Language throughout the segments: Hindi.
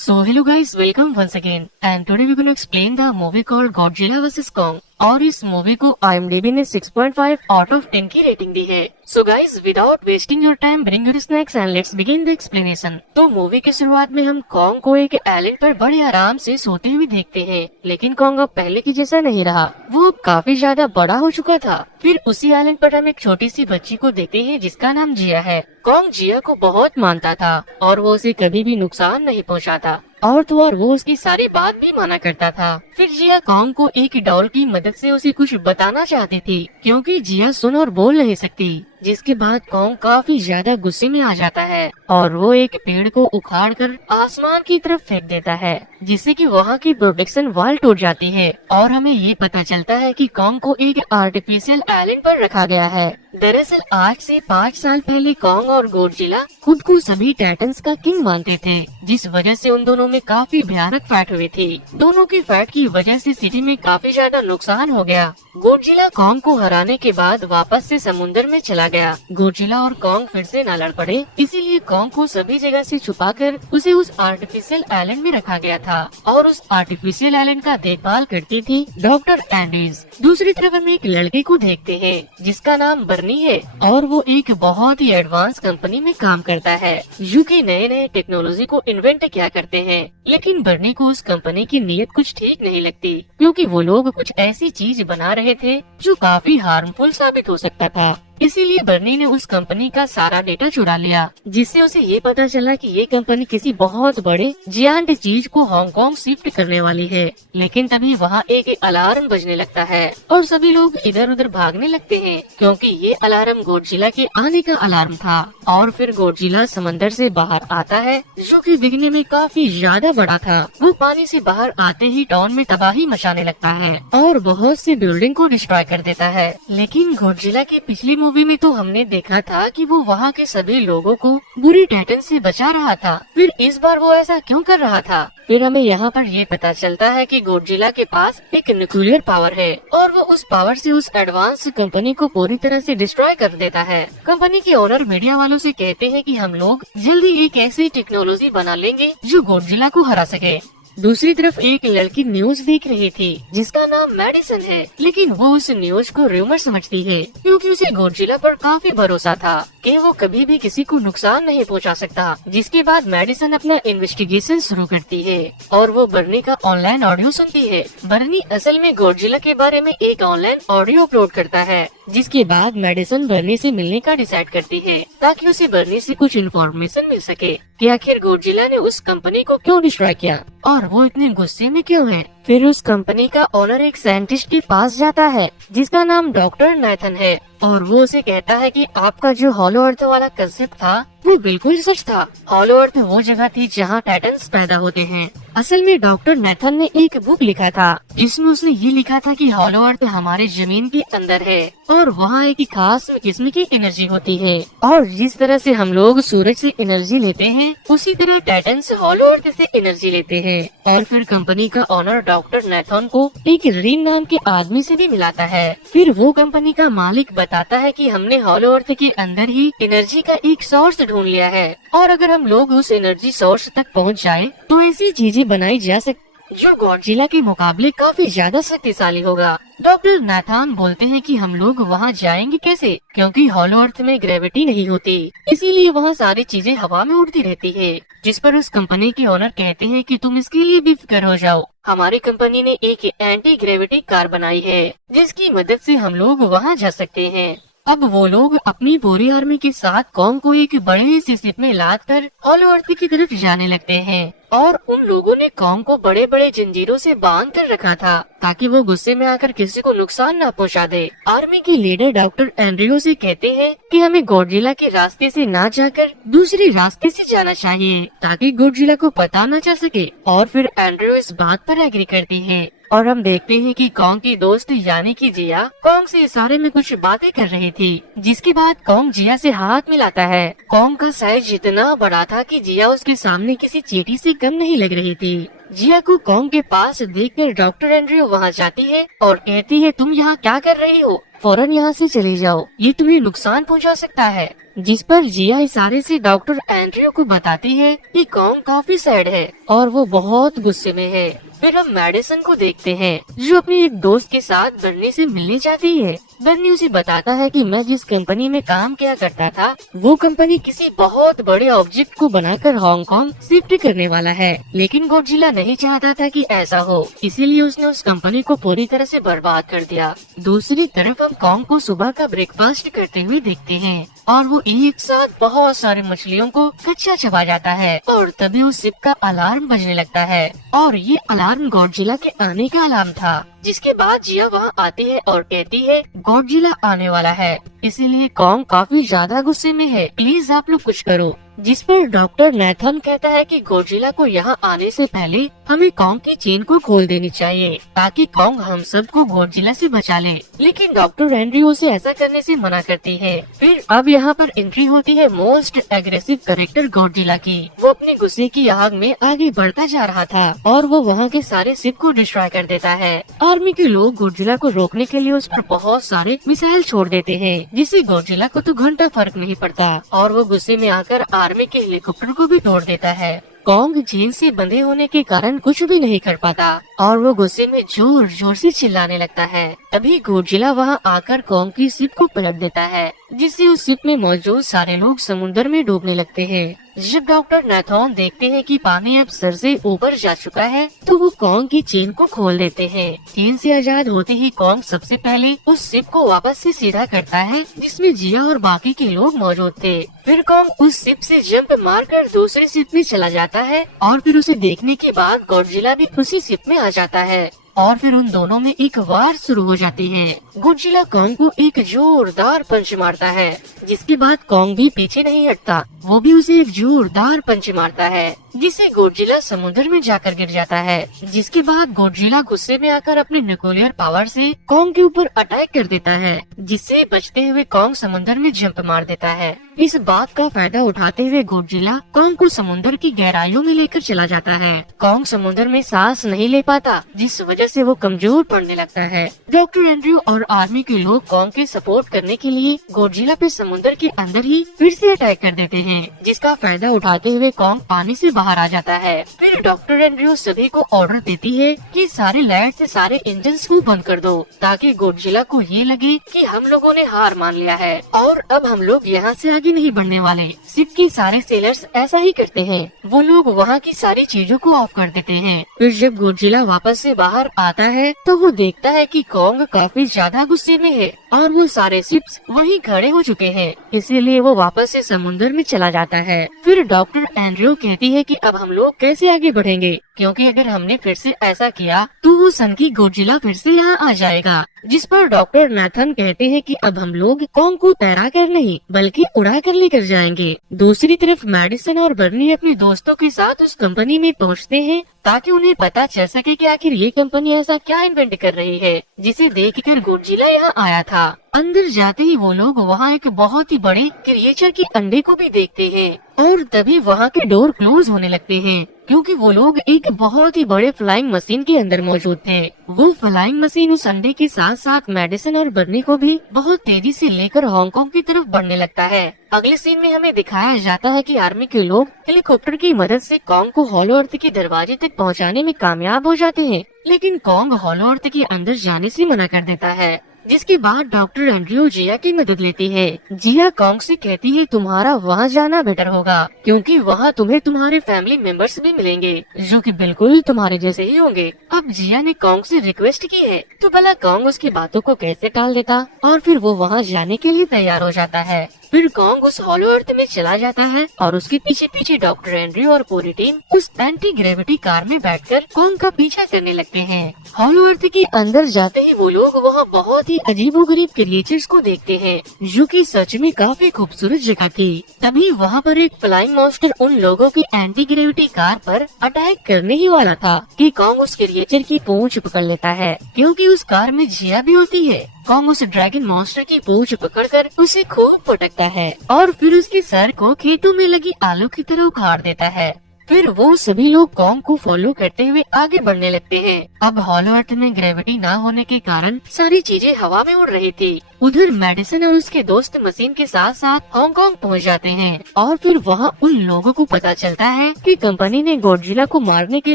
So hello guys, welcome once again and today we're gonna explain the movie called Godzilla vs Kong। और इस मूवी को IMDb ने 6.5 आउट ऑफ 10 की रेटिंग दी है। So guys without wasting your time bring your snacks and let's begin the explanation. तो मूवी की शुरुआत में हम कॉन्ग को एक आइलैंड पर बड़े आराम से सोते हुए देखते हैं, लेकिन कॉन्ग अब पहले की जैसा नहीं रहा, वो अब काफी ज्यादा बड़ा हो चुका था। फिर उसी आइलैंड पर हम एक छोटी सी बच्ची को देखते हैं जिसका नाम जिया है। कॉन्ग जिया को बहुत मानता था और वो उसे कभी भी नुकसान नहीं पहुंचाता और तो और वो उसकी सारी बात भी माना करता था। फिर जिया कॉन्ग को एक डॉल की मदद से उसे कुछ बताना चाहती थी, क्योंकि जिया सुन और बोल नहीं सकती। जिसके बाद कॉन्ग काफी ज्यादा गुस्से में आ जाता है और वो एक पेड़ को उखाड़कर आसमान की तरफ फेंक देता है, जिससे कि वहाँ की प्रोटेक्शन वॉल टूट जाती है और हमें ये पता चलता है कि कॉन्ग को एक आर्टिफिशियल आइलैंड पर रखा गया है। दरअसल आज से 5 साल पहले कॉन्ग और गोडजिला खुद को सभी टाइटन्स का किंग मानते थे, जिस वजह से उन दोनों में काफी भयानक फाइट हुई थी। दोनों की फाइट की वजह से सिटी में काफी ज्यादा नुकसान हो गया। गोडजिला कॉन्ग को हराने के बाद वापस से समुद्र में चला गया। गोडजिला और कॉन्ग फिर से न लड़ पड़े, इसीलिए कॉन्ग को सभी जगह से छुपाकर उसे उस आर्टिफिशियल आइलैंड में रखा गया था और उस आर्टिफिशियल आइलैंड का देखभाल करती थी डॉक्टर एंडीज। दूसरी तरफ हम एक लड़के को देखते हैं जिसका नाम बर्नी है और वो एक बहुत ही एडवांस कंपनी में काम करता है जो कि नए नए टेक्नोलॉजी को इन्वेंट किया करते हैं। लेकिन बर्नी को उस कंपनी की नीयत कुछ ठीक नहीं लगती, क्योंकि वो लोग कुछ ऐसी चीज बना रहे थे जो काफी हार्मफुल साबित हो सकता था। इसीलिए बर्नी ने उस कंपनी का सारा डेटा चुरा लिया, जिससे उसे ये पता चला कि ये कंपनी किसी बहुत बड़े जियांट चीज को हांगकांग शिफ्ट करने वाली है। लेकिन तभी वहाँ एक अलार्म बजने लगता है और सभी लोग इधर उधर भागने लगते हैं, क्योंकि ये अलार्म गोडजिला के आने का अलार्म था। और फिर गोडजिला समंदर से बाहर आता है, जो कि दिखने में काफी ज्यादा बड़ा था। वो पानी से बाहर आते ही टाउन में तबाही मचाने लगता है और बहुत सी बिल्डिंग को डिस्ट्रॉय कर देता है। लेकिन गोडजिला की पिछली मूवी में तो हमने देखा था कि वो वहाँ के सभी लोगों को बुरी टाइटन से बचा रहा था, फिर इस बार वो ऐसा क्यों कर रहा था? फिर हमें यहाँ पर ये पता चलता है कि गोडजिला के पास एक न्यूक्लियर पावर है और वो उस पावर से उस एडवांस कंपनी को पूरी तरह से डिस्ट्रॉय कर देता है। कंपनी के ओनर मीडिया वालों से कहते हैं कि हम लोग जल्दी एक ऐसी टेक्नोलॉजी बना लेंगे जो गोडजिला को हरा सके। दूसरी तरफ एक लड़की न्यूज देख रही थी जिसका नाम मेडिसन है, लेकिन वो उस न्यूज को र्यूमर समझती है, क्योंकि उसे गोडजिला पर काफी भरोसा था कि वो कभी भी किसी को नुकसान नहीं पहुंचा सकता। जिसके बाद मेडिसन अपना इन्वेस्टिगेशन शुरू करती है और वो बर्नी का ऑनलाइन ऑडियो सुनती है। बर्नी असल में गोडजिला के बारे में एक ऑनलाइन ऑडियो अपलोड करता है, जिसके बाद मेडिसन बर्नी से मिलने का डिसाइड करती है ताकि उसे बर्नी से कुछ इन्फॉर्मेशन मिल सके कि आखिर गोडजिला ने उस कंपनी को क्यों डिस्ट्रॉय किया और वो इतने गुस्से में क्यों है। फिर उस कंपनी का ओनर एक साइंटिस्ट के पास जाता है जिसका नाम डॉक्टर नैथन है और वो उसे कहता है कि आपका जो हॉलो अर्थ वाला कंसेप्ट था वो बिल्कुल सच था। हॉलो अर्थ वो जगह थी जहाँ टाइटन्स पैदा होते हैं। असल में डॉक्टर नैथन ने एक बुक लिखा था जिसमें उसने ये लिखा था कि हॉलो अर्थ हमारे जमीन के अंदर है और वहाँ एक खास किस्म की एनर्जी होती है, और जिस तरह से हम लोग सूरज से एनर्जी लेते हैं उसी तरह टाइटन्स हॉलो अर्थ से एनर्जी लेते हैं। और फिर कंपनी का ओनर डॉक्टर नैथन को एक रीन नाम के आदमी से भी मिलाता है। फिर वो कंपनी का मालिक बताता है कि हमने हॉलो अर्थ के अंदर ही एनर्जी का एक सोर्स ढूंढ लिया है और अगर हम लोग उस एनर्जी सोर्स तक पहुंच जाएं तो ऐसी चीजें बनाई जा सकती जो गॉडजिला के मुकाबले काफी ज्यादा शक्तिशाली होगा। डॉक्टर नाथान बोलते हैं कि हम लोग वहाँ जाएंगे कैसे, क्योंकि हॉलो अर्थ में ग्रेविटी नहीं होती, इसीलिए वहाँ सारी चीजें हवा में उड़ती रहती है। जिस पर उस कंपनी के ओनर कहते हैं कि तुम इसके लिए बेफिक्र हो जाओ, हमारी कंपनी ने एक एंटी ग्रेविटी कार बनाई है जिसकी मदद से हम लोग वहाँ जा सकते हैं। अब वो लोग अपनी पूरी आर्मी के साथ कॉन्ग को एक बड़े से शिप में लाद कर हॉलो अर्थ की तरफ जाने लगते हैं और उन लोगों ने कॉन्ग को बड़े बड़े जंजीरों से बांध कर रखा था ताकि वो गुस्से में आकर किसी को नुकसान न पहुंचा दे। आर्मी के लीडर डॉक्टर एंड्रियो से कहते हैं कि हमें गोडजिला के रास्ते से ना जाकर दूसरे रास्ते से जाना चाहिए ताकि गोडजिला को पता न चल सके, और फिर एंड्रियो इस बात पर एग्री करती है और हम देखते हैं कि कॉन्ग की दोस्त यानी कि जिया कॉन्ग से इशारे में कुछ बातें कर रही थी, जिसके बाद कॉन्ग जिया से हाथ मिलाता है। कॉन्ग का साइज इतना बड़ा था कि जिया उसके सामने किसी चींटी से कम नहीं लग रही थी। जिया को कॉन्ग के पास देखकर डॉक्टर एंड्रियो वहाँ जाती है और कहती है तुम यहाँ क्या कर रही हो? फौरन यहाँ से चले जाओ, ये तुम्हें नुकसान पहुँचा सकता है। जिस पर जिया इशारे से डॉक्टर एंड्रयू को बताती है कि कॉन्ग काफी सैड है और वो बहुत गुस्से में है। फिर हम मैडिसन को देखते हैं जो अपने एक दोस्त के साथ बर्नी से मिलने जाती है। बर्नी उसे बताता है कि मैं जिस कंपनी में काम किया करता था वो कंपनी किसी बहुत बड़े ऑब्जेक्ट को बनाकर हांगकांग शिफ्ट करने वाला है, लेकिन गॉडजिला नहीं चाहता था कि ऐसा हो, इसीलिए उसने उस कंपनी को पूरी तरह से बर्बाद कर दिया। दूसरी तरफ हम कॉन्ग को सुबह का ब्रेकफास्ट करते हुए देखते हैं और वो एक साथ बहुत सारे मछलियों को कच्चा चबा जाता है और तभी उस शिप का अलार्म बजने लगता है और ये अलार्म गॉडजिला के आने का अलार्म था। जिसके बाद जिया वहाँ आती है और कहती है गॉडजिला आने वाला है, इसीलिए कॉन्ग काफी ज्यादा गुस्से में है, प्लीज आप लोग कुछ करो। जिस पर डॉक्टर नेथन कहता है कि गॉडजिला को यहाँ आने से पहले हमें कॉन्ग की चेन को खोल देनी चाहिए ताकि कॉन्ग हम सबको गॉडजिला से बचा ले, लेकिन डॉक्टर एंड्रयू से ऐसा करने से मना करती है। फिर अब यहाँ पर एंट्री होती है मोस्ट एग्रेसिव कैरेक्टर गॉडजिला की। वो अपने गुस्से की आग में आगे बढ़ता जा रहा था और वो वहाँ के सारे शिप को डिस्ट्रॉय कर देता है। आर्मी के लोग गॉडजिला को रोकने के लिए उस पर बहुत सारे मिसाइल छोड़ देते हैं, जिससे गॉडजिला को तो घंटा फर्क नहीं पड़ता और वो गुस्से में आकर आर्मी के हेलीकॉप्टर को भी तोड़ देता है। कॉन्ग चेन से बंधे होने के कारण कुछ भी नहीं कर पाता और वो गुस्से में जोर जोर से चिल्लाने लगता है। तभी गॉडजिला वहाँ आकर कॉन्ग की शिप को पलट देता है, जिससे उस शिप में मौजूद सारे लोग समुद्र में डूबने लगते हैं। जब डॉक्टर नेथन देखते हैं कि पानी अब सर से ऊपर जा चुका है तो वो कॉन्ग की चेन को खोल देते हैं। चेन से आजाद होते ही कॉन्ग सबसे पहले उस शिप को वापस से सीधा करता है जिसमें जिया और बाकी के लोग मौजूद थे। फिर कॉन्ग उस शिप से जंप मारकर दूसरे शिप में चला जाता है और फिर उसे देखने के बाद गॉडजिला भी उसी शिप में आ जाता है और फिर उन दोनों में एक वार शुरू हो जाती है। गॉडजिला कॉन्ग को एक जोरदार पंच मारता है, जिसके बाद कॉन्ग भी पीछे नहीं हटता, वो भी उसे एक जोरदार पंच मारता है जिससे गॉडजिला समुद्र में जाकर गिर जाता है। जिसके बाद गॉडजिला गुस्से में आकर अपने न्यूक्लियर पावर से कॉन्ग के ऊपर अटैक कर देता है, जिससे बचते हुए कॉन्ग समुद्र में जंप मार देता है। इस बात का फायदा उठाते हुए गॉडजिला कॉन्ग को समुद्र की गहराइयों में लेकर चला जाता है। कॉन्ग समुद्र में सांस नहीं ले पाता, जिस वजह से वो कमजोर पड़ने लगता है। डॉक्टर एंड्रयू और आर्मी के लोग कॉन्ग के सपोर्ट करने के लिए गॉडजिला पे समुद्र के अंदर ही फिर से अटैक कर देते हैं, जिसका फायदा उठाते हुए कॉन्ग पानी से बाहर आ जाता है। फिर डॉक्टर एंड्रयू सभी को ऑर्डर देती है कि सारे लाइट से सारे इंजन को बंद कर दो ताकि गॉडजिला को ये लगे कि हम लोगों ने हार मान लिया है और अब हम लोग यहाँ से आगे नहीं बढ़ने वाले। शिप के सारे सेलर्स ऐसा ही करते हैं, वो लोग वहाँ की सारी चीजों को ऑफ कर देते हैं। फिर जब गॉडजिला वापस से बाहर आता है तो वो देखता है कि कॉन्ग काफी ज्यादा गुस्से में है और वो सारे शिप्स वहीं खड़े हो चुके हैं, इसीलिए वो वापस से समुद्र में चला जाता है। फिर डॉक्टर एंड्रयू कहती है कि अब हम लोग कैसे आगे बढ़ेंगे, क्योंकि अगर हमने फिर से ऐसा किया तो वो सन की गॉडजिला फिर से यहाँ आ जाएगा। जिस पर डॉक्टर नेथन कहते हैं कि अब हम लोग कॉन्ग को तैरा कर नहीं बल्कि उड़ा कर लेकर जाएंगे। दूसरी तरफ मैडिसन और बर्नी अपने दोस्तों के साथ उस कंपनी में पहुँचते हैं ताकि उन्हें पता चल सके कि आखिर ये कंपनी ऐसा क्या इन्वेंट कर रही है जिसे देखकर गॉडजिला यहाँ आया था। अंदर जाते ही वो लोग वहाँ एक बहुत ही बड़े क्रिएचर के अंडे को भी देखते हैं और तभी वहाँ के डोर क्लोज होने लगते हैं, क्योंकि वो लोग एक बहुत ही बड़े फ्लाइंग मशीन के अंदर मौजूद थे। वो फ्लाइंग मशीन उस अंडे के साथ साथ मेडिसिन और बर्नी को भी बहुत तेजी से लेकर हांगकांग की तरफ बढ़ने लगता है। अगले सीन में हमें दिखाया जाता है कि आर्मी के लोग हेलीकॉप्टर की मदद से कॉन्ग को हॉलो अर्थ के दरवाजे तक पहुंचाने में कामयाब हो जाते हैं, लेकिन कॉन्ग हॉलो अर्थ के अंदर जाने से मना कर देता है। जिसके बाद डॉक्टर एंड्रयू जिया की मदद लेती है। जिया कॉन्ग से कहती है तुम्हारा वहाँ जाना बेटर होगा, क्योंकि वहाँ तुम्हें तुम्हारे फैमिली मेंबर्स भी मिलेंगे जो कि बिल्कुल तुम्हारे जैसे ही होंगे। अब जिया ने कॉन्ग से रिक्वेस्ट की है तो भला कॉन्ग उसकी बातों को कैसे टाल देता और फिर वो वहाँ जाने के लिए तैयार हो जाता है। फिर कॉन्ग उस हॉलो अर्थ में चला जाता है और उसके पीछे पीछे डॉक्टर एंड्रयू और पूरी टीम उस एंटी ग्रेविटी कार में बैठकर कॉन्ग का पीछा करने लगते हैं। हॉलो अर्थ के अंदर जाते ही वो लोग वहाँ बहुत ही अजीबोगरीब क्रिएचर्स को देखते हैं जो कि सच में काफी खूबसूरत जगह थी। तभी वहाँ पर एक फ्लाइंग मॉन्स्टर उन लोगों की एंटी ग्रेविटी कार पर अटैक करने ही वाला था कि कॉन्ग उस क्रिएचर की पूंछ पकड़ लेता है, क्योंकि उस कार में जिया भी होती है। कॉन्ग उस ड्रैगन मॉन्स्टर की पूंछ पकड़कर उसे खूब पटकता है और फिर उसके सर को खेतों में लगी आलू की तरह उखाड़ देता है। फिर वो सभी लोग कॉन्ग को फॉलो करते हुए आगे बढ़ने लगते हैं। अब हॉलो अर्थ में ग्रेविटी न होने के कारण सारी चीजें हवा में उड़ रही थी, उधर मेडिसन और उसके दोस्त मशीन के साथ साथ हांगकांग पहुंच जाते हैं और फिर वहां उन लोगों को पता चलता है कि कंपनी ने गॉडजिला को मारने के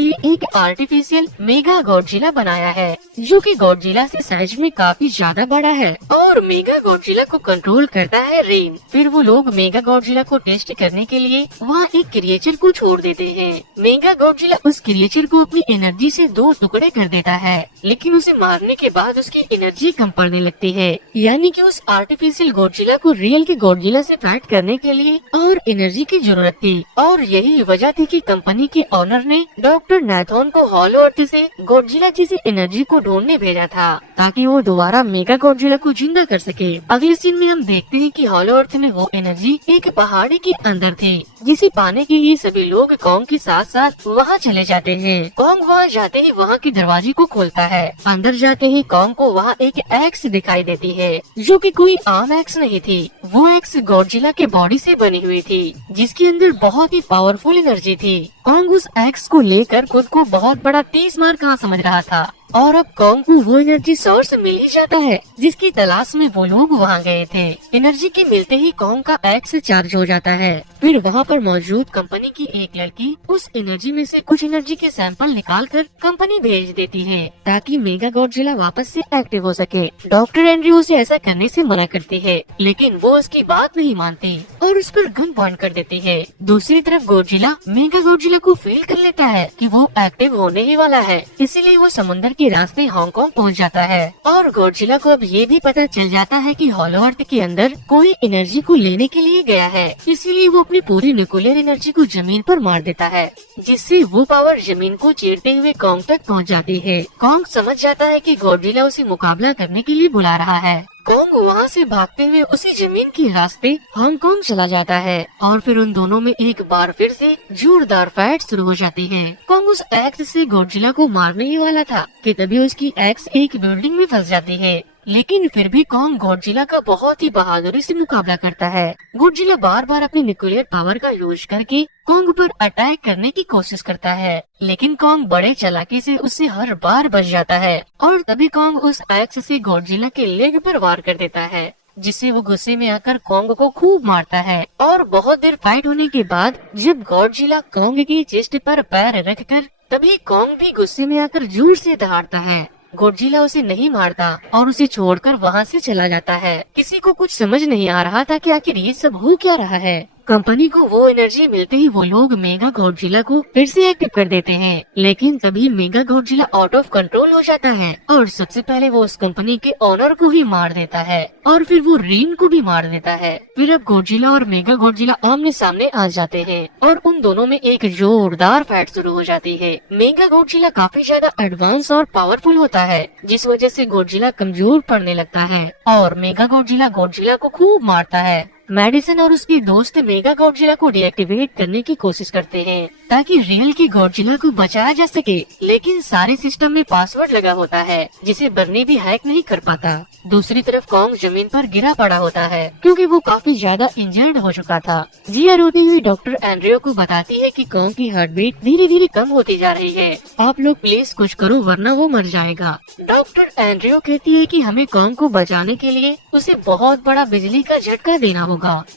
लिए एक आर्टिफिशियल मेगा गॉडजिला बनाया है, जो कि गॉडजिला से साइज में काफी ज्यादा बड़ा है और मेगा गॉडजिला को कंट्रोल करता है रेन। फिर वो लोग मेगा गॉडजिला को टेस्ट करने के लिए वहाँ एक क्रिएचर को छोड़ देते हैं। मेगा गॉडजिला उस क्रिएचर को अपनी एनर्जी से 2 टुकड़े कर देता है, लेकिन उसे मारने के बाद उसकी एनर्जी कम पड़ने लगती है, यानी कि उस आर्टिफिशियल गॉडजिला को रियल के गॉडजिला से फाइट करने के लिए और एनर्जी की जरूरत थी। और यही वजह थी कि कंपनी के ऑनर ने डॉक्टर नाथोन को हॉलो अर्थ से गॉडजिला जैसी एनर्जी को ढूंढने भेजा था, ताकि वो दोबारा मेगा गॉडजिला को जिंदा कर सके। अगले सीन में हम देखते हैं कि हॉलो अर्थ में वो एनर्जी एक पहाड़ी के अंदर थी, जिसे पाने के लिए सभी लोग कॉन्ग के साथ साथ वहाँ चले जाते हैं। कॉन्ग वहाँ जाते ही वहाँ के दरवाजे को खोलता है। अंदर जाते ही कॉन्ग को वहाँ एक एक्स दिखाई देती है, जो कि कोई आम एक्स नहीं थी। वो एक्स गॉडजिला के बॉडी से बनी हुई थी, जिसके अंदर बहुत ही पावरफुल एनर्जी थी। कॉन्ग उस एक्स को लेकर खुद को बहुत बड़ा 30 मार कहाँ समझ रहा था, और अब कॉन्ग को वो एनर्जी सोर्स मिल ही जाता है जिसकी तलाश में वो लोग वहाँ गए थे। एनर्जी के मिलते ही कॉन्ग का एक्स चार्ज हो जाता है। फिर वहाँ पर मौजूद कंपनी की एक लड़की उस एनर्जी में से कुछ एनर्जी के सैंपल निकालकर कंपनी भेज देती है, ताकि मेगा गॉडजिला वापस से एक्टिव हो सके। डॉक्टर एंड्रयू उसे ऐसा करने से मना करती है, लेकिन वो उसकी बात नहीं मानती और उस पर गन पॉइंट कर देती है। दूसरी तरफ गॉडजिला मेगा गॉडजिला को फील कर लेता है कि वो एक्टिव होने ही वाला है, इसीलिए वो समुद्र के रास्ते हांगकांग पहुंच जाता है। और गॉडजिला को अब ये भी पता चल जाता है कि हॉलो अर्थ के अंदर कोई एनर्जी को लेने के लिए गया है, इसीलिए वो अपनी पूरी न्यूक्लियर एनर्जी को जमीन पर मार देता है, जिससे वो पावर जमीन को चीरते हुए कॉन्ग तक पहुंच जाती है। कॉन्ग समझ जाता है कि गॉडजिला उसे मुकाबला करने के लिए बुला रहा है। कॉन्ग वहाँ से भागते हुए उसी जमीन के रास्ते हांगकांग चला जाता है और फिर उन दोनों में एक बार फिर से जोरदार फाइट शुरू हो जाती है। कॉन्ग उस एक्स से गॉडजिला को मारने ही वाला था कि तभी उसकी एक्स एक बिल्डिंग में फंस जाती है, लेकिन फिर भी कॉन्ग गॉडजिला का बहुत ही बहादुरी से मुकाबला करता है। गॉडजिला बार बार अपनी न्यूक्लियर पावर का यूज करके कॉन्ग पर अटैक करने की कोशिश करता है, लेकिन कॉन्ग बड़े चालाकी से उससे हर बार बच जाता है और तभी कॉन्ग उस एक्स से गॉडजिला के लेग पर वार कर देता है, जिससे वो गुस्से में आकर कॉन्ग को खूब मारता है। और बहुत देर फाइट होने के बाद जब गॉडजिला कॉन्ग की चेस्ट पर पैर रखकर, तभी कॉन्ग भी गुस्से में आकर जोर से दहाड़ता है। गॉडजिला उसे नहीं मारता और उसे छोड़कर वहाँ से चला जाता है। किसी को कुछ समझ नहीं आ रहा था कि आखिर ये सब हो क्या रहा है। कंपनी को वो एनर्जी मिलते ही वो लोग मेगा गॉडजिला को फिर से एक्टिव कर देते हैं, लेकिन तभी mega Godzilla out of control हो जाता है और सबसे पहले वो उस कंपनी के ओनर को ही मार देता है और फिर वो रेन को भी मार देता है। फिर अब गॉडजिला और मेगा गॉडजिला आमने सामने आ जाते हैं और उन दोनों में एक जोरदार फाइट शुरू हो जाती है। मेगा गॉडजिला काफी ज्यादा एडवांस और पावरफुल होता है, जिस वजह से गॉडजिला कमजोर पड़ने लगता है और मेगा गॉडजिला को खूब मारता है। मेडिसन और उसके दोस्त मेगा गॉडजिला को डीएक्टिवेट करने की कोशिश करते हैं ताकि रियल के गॉडजिला को बचाया जा सके, लेकिन सारे सिस्टम में पासवर्ड लगा होता है जिसे बर्नी भी हैक नहीं कर पाता। दूसरी तरफ कॉन्ग जमीन पर गिरा पड़ा होता है क्योंकि वो काफी ज्यादा इंजर्ड हो चुका था। जिया रोती हुई डॉक्टर एंड्रयू को बताती है कि कॉन्ग की हार्ट बीट धीरे धीरे कम होती जा रही है, आप लोग प्लीज कुछ करो वरना वो मर जाएगा। डॉक्टर एंड्रयू कहती है कि हमें कॉन्ग को बचाने के लिए उसे बहुत बड़ा बिजली का झटका देना होगा।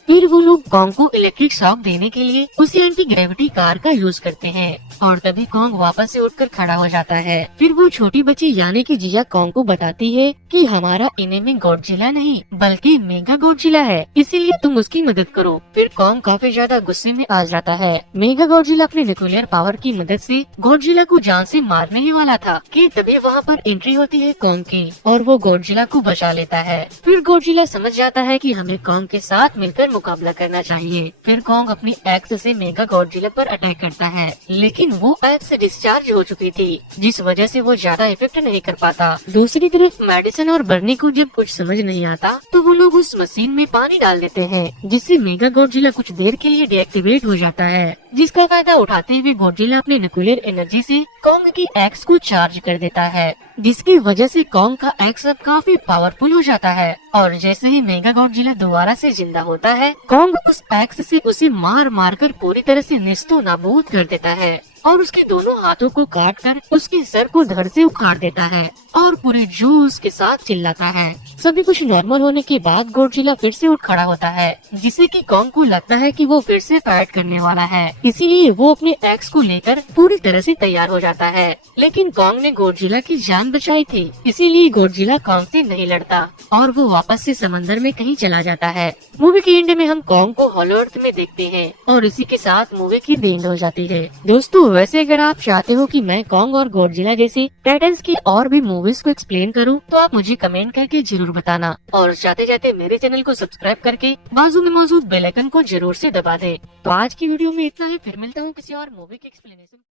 फिर वो लोग कॉन्ग को इलेक्ट्रिक शॉक देने के लिए उसे एंटी ग्रेविटी कार का यूज करते हैं और तभी कॉन्ग वापस से उठकर खड़ा हो जाता है। फिर वो छोटी बच्ची यानी कि जिया कॉन्ग को बताती है कि हमारा एनिमी गॉडजिला नहीं बल्कि मेगा गॉडजिला है, इसीलिए तुम उसकी मदद करो। फिर कॉन्ग काफी ज्यादा गुस्से में आ जाता है। मेगा गॉडजिला अपने न्यूक्लियर पावर की मदद से गॉडजिला को जान से मारने ही वाला था कि तभी वहाँ पर एंट्री होती है कॉन्ग की और वो गॉडजिला को बचा लेता है। फिर गॉडजिला समझ जाता है कि हमें कॉन्ग के साथ मिलकर मुकाबला करना चाहिए। फिर कॉन्ग अपनी एक्स से मेगा गॉडजिला पर अटैक करता है, लेकिन वो एक्स डिस्चार्ज हो चुकी थी जिस वजह से वो ज्यादा इफेक्ट नहीं कर पाता। दूसरी तरफ मेडिसन और बर्नी को जब कुछ समझ नहीं आता तो वो लोग उस मशीन में पानी डाल देते हैं, जिससे मेगा गॉडजिला कुछ देर के लिए डीएक्टिवेट हो जाता है, जिसका फायदा उठाते हुए गॉडजिला अपने न्यूक्लियर एनर्जी से कॉन्ग की एक्स को चार्ज कर देता है, जिसकी वजह से कॉन्ग का एक्स अब काफी पावरफुल हो जाता है। और जैसे ही मेगा गॉडजिला दोबारा से जिंदा होता है, कॉन्ग उस एक्स से उसे मार मार कर पूरी तरह से निस्तो नाबूद कर देता है और उसके दोनों हाथों को काट कर उसके सर को धड़ से उखाड़ देता है और पूरे जोश के साथ चिल्लाता है, सभी कुछ नॉर्मल होने के बाद गॉडजिला फिर से उठ खड़ा होता है, जिससे कि कॉन्ग को लगता है कि वो फिर से फाइट करने वाला है। इसीलिए वो अपने एक्स को लेकर पूरी तरह से तैयार हो जाता है। लेकिन कॉन्ग ने गॉडजिला की जान बचाई थी, इसीलिए गॉडजिला कॉन्ग से नहीं लड़ता और वो वापस से समंदर में कहीं चला जाता है। मूवी के एंड में हम कॉन्ग को हॉलो अर्थ में देखते हैं और इसी के साथ मूवी की एंड हो जाती है। दोस्तों, वैसे अगर आप चाहते हो कि मैं कॉन्ग और गॉडजिला जैसी टाइटन्स की और भी मूवीज को एक्सप्लेन करूं, तो आप मुझे कमेंट करके जरूर बताना और जाते जाते मेरे चैनल को सब्सक्राइब करके बाजू में मौजूद बेल आइकन को जरूर से दबा दें। तो आज की वीडियो में इतना ही, फिर मिलता हूँ किसी और मूवी की एक्सप्लेनेशन।